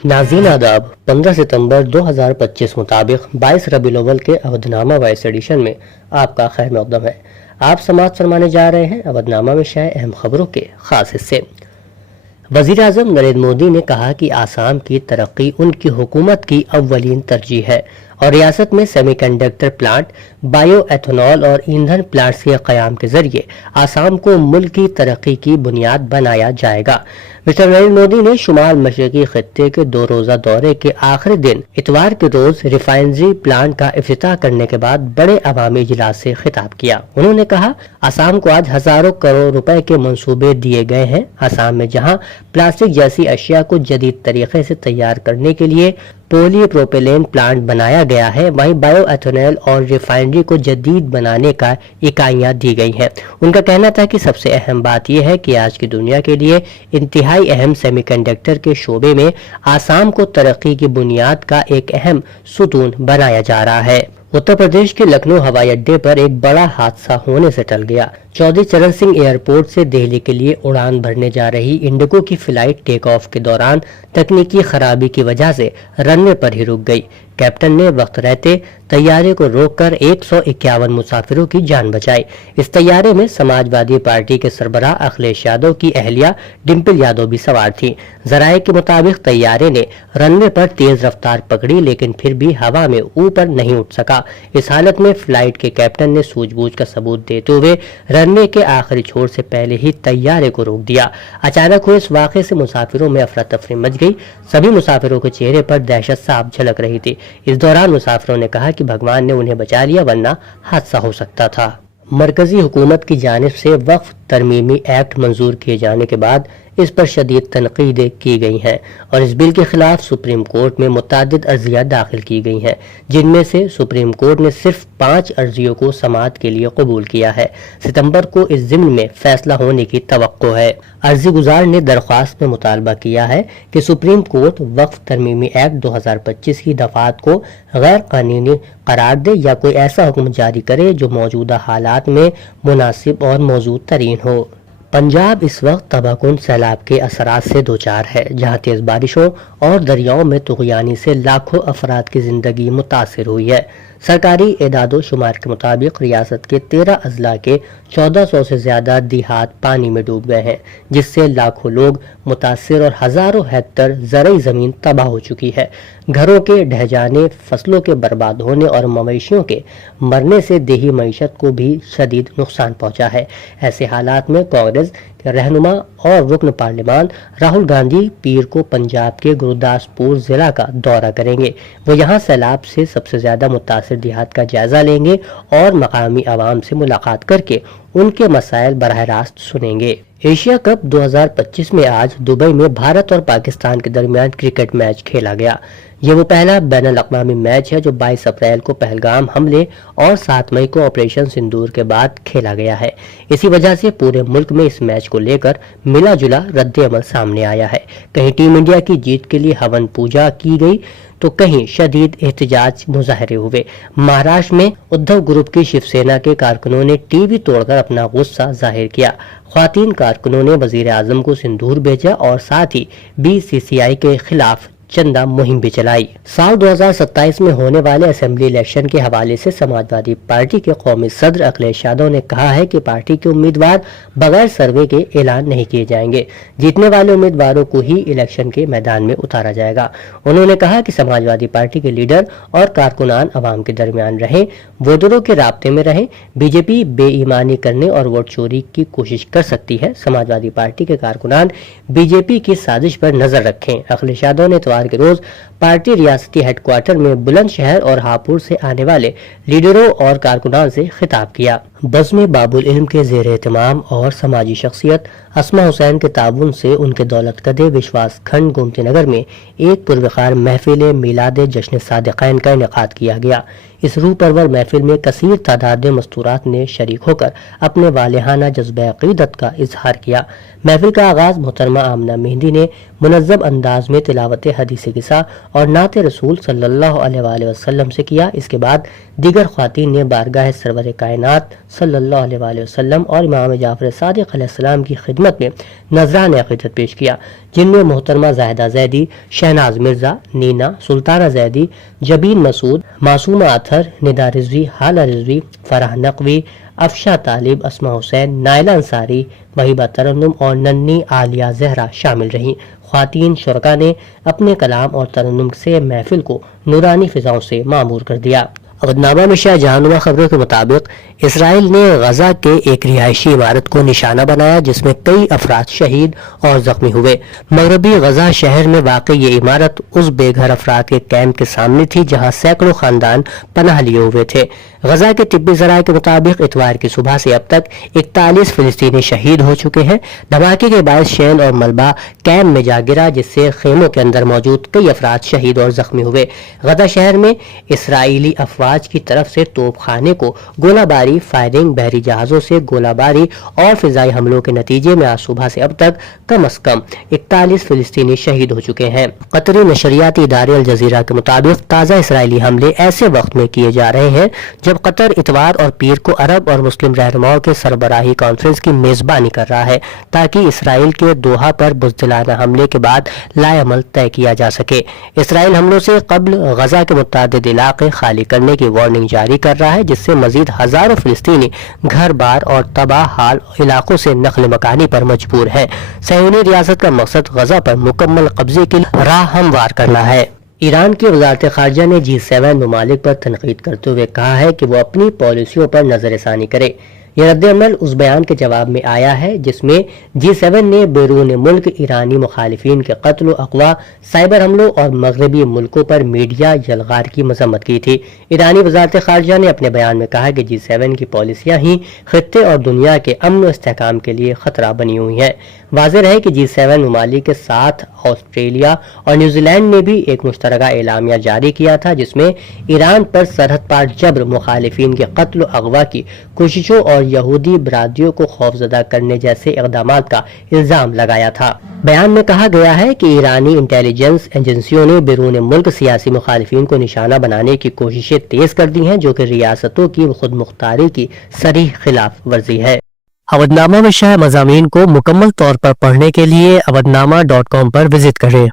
नाज़रीन आदाब, 15 सितंबर 2025 मुताबिक 22 रबीउल अव्वल के अवधनामा वॉइस एडिशन में आपका खैर मक़दम है। आप समाअत फरमाने जा रहे हैं अवधनामा में शाये अहम खबरों के खास हिस्से। वज़ीर आज़म नरेंद्र मोदी ने कहा कि आसाम की तरक्की उनकी हुकूमत की अव्वलीन तरजीह है और रियासत में सेमीकंडक्टर प्लांट, बायो एथेनॉल और ईंधन प्लांट्स के क़याम के जरिए आसाम को मुल्क की तरक्की की बुनियाद बनाया जाएगा। मिस्टर नरेंद्र मोदी ने शुमाल मशरकी खित्ते के 2 रोज़ा दौरे के आखिरी दिन इतवार के रोज रिफाइनरी प्लांट का इफ्तिताह करने के बाद बड़े अवामी इजलास से खिताब किया। उन्होंने कहा, आसाम को आज हजारों करोड़ रुपए के मंसूबे दिए गए हैं। आसाम में जहां प्लास्टिक जैसी अशिया को जदीद तरीके से तैयार करने के लिए पोली प्रोपेलेन प्लांट बनाया गया है, वहीं बायो एथेनॉल और रिफाइनरी को जदीद बनाने का इकाइयां दी गई हैं। उनका कहना था कि सबसे अहम बात यह है कि आज की दुनिया के लिए इंतहाई अहम सेमीकंडक्टर के शोबे में आसाम को तरक्की की बुनियाद का एक अहम सुतून बनाया जा रहा है। उत्तर प्रदेश के लखनऊ हवाई अड्डे पर एक बड़ा हादसा होने से टल गया। चौधरी चरण सिंह एयरपोर्ट से दिल्ली के लिए उड़ान भरने जा रही इंडिगो की फ्लाइट टेक ऑफ के दौरान तकनीकी खराबी की वजह से रनवे पर ही रुक गई। कैप्टन ने वक्त रहते तैयारे को रोककर 151 मुसाफिरों की जान बचाई। इस तैयारे में समाजवादी पार्टी के सरबराह अखिलेश यादव की अहलिया डिम्पल यादव भी सवार थी। जराये के मुताबिक तैयारे ने रनवे पर तेज रफ्तार पकड़ी, लेकिन फिर भी हवा में ऊपर नहीं उठ सका। इस हालत में फ्लाइट के कैप्टन ने सूझबूझ का सबूत देते हुए रनवे के आखिरी छोर से पहले ही तैयारे को रोक दिया। अचानक हुए इस वाक़े से मुसाफिरों में अफरा तफरी मच गई। सभी मुसाफिरों के चेहरे पर दहशत साफ झलक रही थी। इस दौरान मुसाफिरों ने कहा कि भगवान ने उन्हें बचा लिया, वरना हादसा हो सकता था। मरकजी हुकूमत की जानिब से वक्फ तरमीमी एक्ट मंजूर किए जाने के बाद इस पर शदीद तनकीदें की गई हैं और इस बिल के खिलाफ सुप्रीम कोर्ट में मुतअद्दिद अर्जियां दाखिल की गई हैं, जिनमें से सुप्रीम कोर्ट ने सिर्फ 5 अर्जियों को समाअत के लिए कबूल किया है। सितंबर को इस ज़िम्न में फैसला होने की तवक्को है। अर्जी गुजार ने दरख्वास्त में मुतालबा किया है कि सुप्रीम कोर्ट वक्फ तरमीमी एक्ट 2025 की दफात को गैर कानूनी करार दे या कोई ऐसा हुक्म जारी करे जो मौजूदा हालात में मुनासिब और मौजूद तरीन हो। पंजाब इस वक्त तबाहकुन सैलाब के असरात से दोचार है, जहां तेज बारिशों और दरियाओं में तुग़यानी से लाखों अफराद की जिंदगी मुतासिर हुई है। सरकारी एदादो शुमार के मुताबिक रियासत के 13 अजला के 1400 से ज्यादा देहात पानी में डूब गए हैं, जिससे लाखों लोग मुतासिर और हजारों हेक्टर ज़रई ज़मीन तबाह हो चुकी है। घरों के ढह जाने, फसलों के बर्बाद होने और मवेशियों के मरने से देही मईशत को भी शदीद नुकसान पहुंचा है। ऐसे हालात में कांग्रेस के रहनुमा और रुकन पार्लियामान राहुल गांधी पीर को पंजाब के गुरदासपुर जिला का दौरा करेंगे। वो यहाँ सैलाब से सबसे ज्यादा मुतासिर देहात का जायजा लेंगे और मकामी आवाम से मुलाकात करके उनके मसाइल बराह रास्त सुनेंगे। एशिया कप 2025 में आज दुबई में भारत और पाकिस्तान के दरमियान क्रिकेट मैच खेला गया। ये वो पहला बैनुल अक़वामी मैच है जो 22 अप्रैल को पहलगाम हमले और 7 मई को ऑपरेशन सिंदूर के बाद खेला गया है। इसी वजह से पूरे मुल्क में इस मैच को लेकर मिला जुला रद्द-ए-अमल सामने आया है। कहीं टीम इंडिया की जीत के लिए हवन पूजा की गई तो कहीं शदीद एहतजाज मुजाहरे हुए। महाराष्ट्र में उद्धव ग्रुप की शिवसेना के कारकुनों ने टीवी तोड़कर अपना गुस्सा जाहिर किया। ख्वातीन कारकुनों ने वजीर आजम को सिंदूर भेजा और साथ ही BCCI के खिलाफ चंदा मुहिम भी चलाई। साल 2027 में होने वाले असेंबली इलेक्शन के हवाले से समाजवादी पार्टी के कौमी सदर अखिलेश यादव ने कहा है कि पार्टी के उम्मीदवार बगैर सर्वे के ऐलान नहीं किए जाएंगे। जीतने वाले उम्मीदवारों को ही इलेक्शन के मैदान में उतारा जाएगा। उन्होंने कहा कि समाजवादी पार्टी के लीडर और कारकुनान अवाम के दरमियान रहें, वोटरों के राब्ते में रहें। बीजेपी बेईमानी करने और वोट चोरी की कोशिश कर सकती है। समाजवादी पार्टी के कारकुनान बीजेपी की साजिश पर नजर रखें। अखिलेश यादव ने के रोज पार्टी रियासती हेडक्वार्टर में बुलंदशहर और हापुड़ से आने वाले लीडरों और कारकुनान से खिताब किया। बज़्म बाबुल इल्म के ज़ेर एहतमाम और समाजी शख्सियत अस्मा हुसैन के ताउन से उनके दौलत कदे विश्वास खंड गोमती नगर में एक पुरवकार महफिल मिलाद जश्न सादिक़ैन का इनेकाद किया गया। इस रूह परवर महफिल में कसीर तादाद मस्तूरात ने शरीक होकर अपने वालिहाना जज्बे अक़ीदत का इजहार किया। महफिल का आगाज मोहतरमा आमना मेहंदी ने मुनज़्ज़म अंदाज में तिलावत हदीस किसा और नात रसूल सल्लल्लाहु अलैहि वसल्लम से किया। इसके बाद दीगर ख्वातीन ने बारगाह सरवर कायनात सल्लल्लाहु अलैहि वसल्लम और इमाम जाफर सादिक़ अलैहिस्सलाम की खिदमत में نذران عقیدت پیش کیا، جن میں محترمہ زاہدہ زیدی، شہناز مرزا، نینا، سلطانہ زیدی، جبین مسعود، معصومہ اطہر، ندا رضوی، حالہ رضوی، فرح نقوی، افشا طالب، اسماء حسین، نائلہ انصاری، وہیبہ ترنم اور ننھی عالیہ زہرا شامل رہیں۔ خواتین شرکا نے اپنے کلام اور ترنم سے محفل کو نورانی فضاؤں سے معمور کر دیا۔ اودنامہ میں شائع جہانما خبروں کے مطابق اسرائیل نے غزہ کے ایک رہائشی عمارت کو نشانہ بنایا جس میں کئی افراد شہید اور زخمی ہوئے۔ مغربی غزہ شہر میں واقع یہ عمارت اس بے گھر افراد کے کیمپ کے سامنے تھی جہاں سینکڑوں خاندان پناہ لیے ہوئے تھے۔ غزہ کے طبی ذرائع کے مطابق اتوار کی صبح سے اب تک 41 فلسطینی شہید ہو چکے ہیں۔ دھماکے کے باعث شیل اور ملبہ کیمپ میں جا گرا جس سے خیموں کے اندر موجود کئی افراد شہید اور زخمی ہوئے۔ غزہ شہر میں اسرائیلی افواج کی طرف سے توپ خانے کو گولہ باری، فائرنگ، بحری جہازوں سے گولہ باری اور فضائی حملوں کے نتیجے میں آج صبح سے اب تک کم از کم 41 فلسطینی شہید ہو چکے ہیں۔ قطری نشریاتی ادارے الجزیرہ کے مطابق تازہ اسرائیلی حملے ایسے وقت میں کیے جا رہے ہیں جب قطر اتوار اور پیر کو عرب اور مسلم رہنماؤں کے سربراہی کانفرنس کی میزبانی کر رہا ہے تاکہ اسرائیل کے دوحہ پر بزدلانہ حملے کے بعد لائے عمل طے کیا جا سکے۔ اسرائیل حملوں سے قبل غزہ کے متعدد علاقے خالی کرنے کی وارننگ جاری کر رہا ہے جس سے مزید ہزاروں فلسطینی گھر بار اور تباہ حال علاقوں سے نقل مکانی پر مجبور ہیں۔ صہیونی ریاست کا مقصد غزہ پر مکمل قبضے کی راہ ہموار کرنا ہے۔ ایران کی وزارت خارجہ نے G7 ممالک پر تنقید کرتے ہوئے کہا ہے کہ وہ اپنی پالیسیوں پر نظر ثانی کرے۔ یہ رد عمل اس بیان کے جواب میں آیا ہے جس میں G7 نے بیرون ملک ایرانی مخالفین کے قتل و اغوا، سائبر حملوں اور مغربی ملکوں پر میڈیا یلغار کی مذمت کی تھی۔ ایرانی وزارت خارجہ نے اپنے بیان میں کہا کہ G7 کی پالیسیاں ہی خطے اور دنیا کے امن و استحکام کے لیے خطرہ بنی ہوئی ہیں۔ واضح رہے کہ G7 ممالک کے ساتھ آسٹریلیا اور نیوزی لینڈ نے بھی ایک مشترکہ اعلامیہ جاری کیا تھا جس میں ایران پر سرحد پار جبر، مخالفین کے قتل و اغوا کی کوششوں اور یہودی برادریوں کو خوفزدہ کرنے جیسے اقدامات کا الزام لگایا تھا۔ بیان میں کہا گیا ہے کہ ایرانی انٹیلیجنس ایجنسیوں نے بیرون ملک سیاسی مخالفین کو نشانہ بنانے کی کوششیں تیز کر دی ہیں جو کہ ریاستوں کی خود مختاری کی صریح خلاف ورزی ہے۔ اودنامہ میں شائع مضامین کو مکمل طور پر پڑھنے کے لیے اودنامہ.com پر وزٹ کریں۔